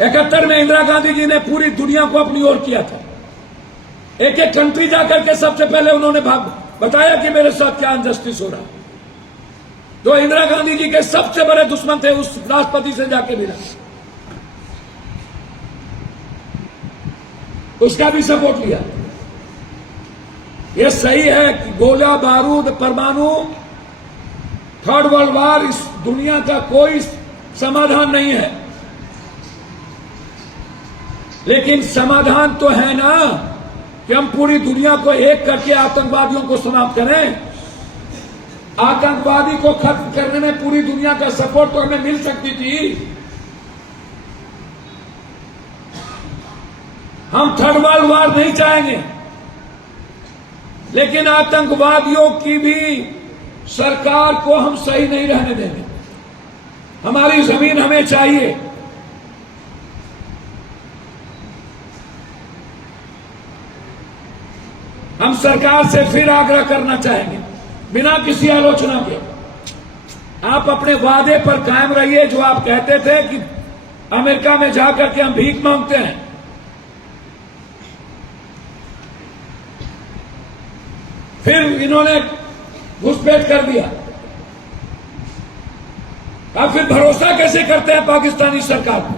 71 में इंदिरा गांधी जी ने पूरी दुनिया को अपनी ओर किया था। एक एक कंट्री जाकर के सबसे पहले उन्होंने बताया कि मेरे साथ क्या अनजस्टिस हो रहा है। जो इंदिरा गांधी जी के सबसे बड़े दुश्मन थे उस राष्ट्रपति से जाके मिला, उसका भी सपोर्ट लिया। यह सही है कि गोला बारूद परमाणु थर्ड वर्ल्ड वॉर इस दुनिया का कोई समाधान नहीं है, लेकिन समाधान तो है ना कि हम पूरी दुनिया को एक करके आतंकवादियों को समाप्त करें। आतंकवादी को खत्म करने में पूरी दुनिया का सपोर्ट तो हमें मिल सकती थी। हम थर्ड वर्ल्ड वॉर नहीं चाहेंगे, लेकिन आतंकवादियों की भी सरकार को हम सही नहीं रहने देंगे। हमारी जमीन हमें चाहिए। हम सरकार से फिर आग्रह करना चाहेंगे बिना किसी आलोचना के, आप अपने वादे पर कायम रहिए। जो आप कहते थे कि अमेरिका में जाकर के हम भीख मांगते हैं, फिर इन्होंने घुसपैठ कर दिया। अब फिर भरोसा कैसे करते हैं पाकिस्तानी सरकार को?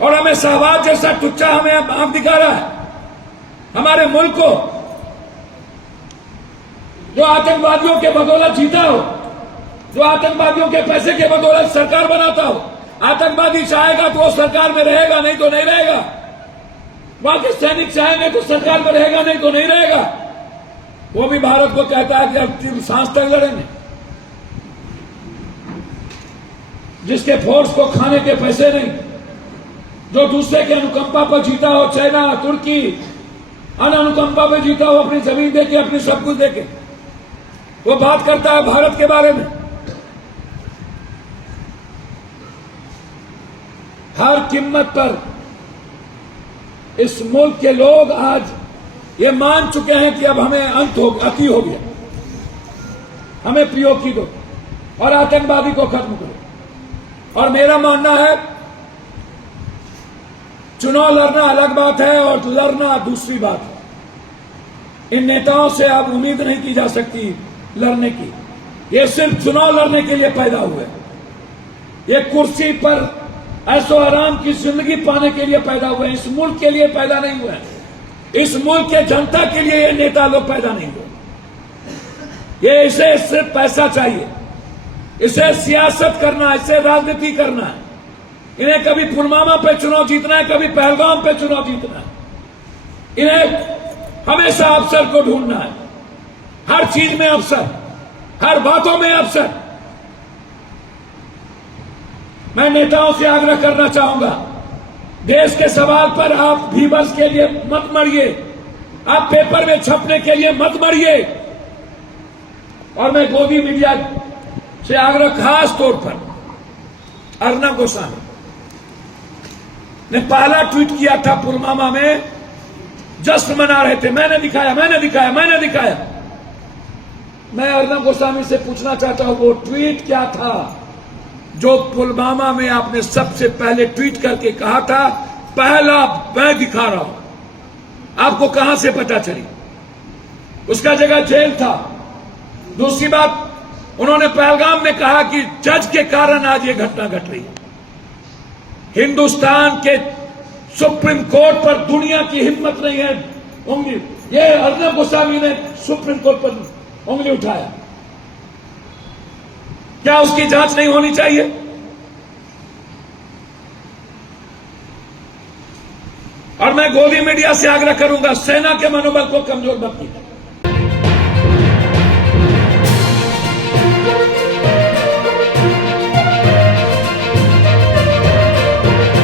और हमें शहबाज जैसा टुच्चा हमें आंख दिखा रहा है हमारे मुल्क को, जो आतंकवादियों के बदौलत जीता हो, जो आतंकवादियों के पैसे के बदौलत सरकार बनाता हो। आतंकवादी चाहेगा तो वो सरकार में रहेगा, नहीं तो नहीं रहेगा। वहां के सैनिक चाहेंगे तो सरकार में रहेगा, नहीं तो नहीं रहेगा। वो भी भारत को कहता है कि अंतिम सांस तक लड़ेंगे। जिसके फोर्स को खाने के पैसे नहीं, जो दूसरे के अनुकंपा पर जीता हो, चाइना, तुर्की, अनुकंपा पे जीता हो, अपनी जमीन देके, अपनी सब कुछ देके, वो बात करता है भारत के बारे में। हर कीमत पर इस मुल्क के लोग आज ये मान चुके हैं कि अब हमें अति हो गया, हमें पीओके दो और आतंकवादी को खत्म करो। और मेरा मानना है चुनाव लड़ना अलग बात है और लड़ना दूसरी बात है। इन नेताओं से अब उम्मीद नहीं की जा सकती लड़ने की। ये सिर्फ चुनाव लड़ने के लिए पैदा हुए, ये कुर्सी पर ऐशो आराम की जिंदगी पाने के लिए पैदा हुए, इस मुल्क के लिए पैदा नहीं हुए। इस मुल्क के जनता के लिए ये नेता लोग पैदा नहीं हुए। ये इसे सिर्फ पैसा चाहिए, इसे सियासत करना, इसे राजनीति करना है। इन्हें कभी पुलवामा पे चुनाव जीतना है, कभी पहलगाम पे चुनाव जीतना है। इन्हें हमेशा अवसर को ढूंढना है, हर चीज में अवसर, हर बातों में अवसर। मैं नेताओं से आग्रह करना चाहूंगा, देश के सवाल पर आप व्यूअर्स के लिए मत मरिए, आप पेपर में छपने के लिए मत मरिए। और मैं गोदी मीडिया से आग्रह खास तौर पर अर्नब गोस्वामी ने पहला ट्वीट किया था पुलवामा में, जश्न मना रहे थे, मैंने दिखाया, मैंने दिखाया, मैंने दिखाया। मैं अर्नब गोस्वामी से पूछना चाहता हूं वो ट्वीट क्या था जो पुलवामा में आपने सबसे पहले ट्वीट करके कहा था पहला मैं दिखा रहा हूं। आपको कहां से पता चली? उसका जगह जेल था। दूसरी बात, उन्होंने पहलगाम में कहा कि जज के कारण आज ये घटना घट रही है। हिंदुस्तान के सुप्रीम कोर्ट पर दुनिया की हिम्मत नहीं है उंगली, ये अर्नब गोस्वामी ने सुप्रीम कोर्ट पर उंगली उठाया। क्या उसकी जांच नहीं होनी चाहिए? और मैं गोदी मीडिया से आग्रह करूंगा, सेना के मनोबल को कमजोर मत कीजिए।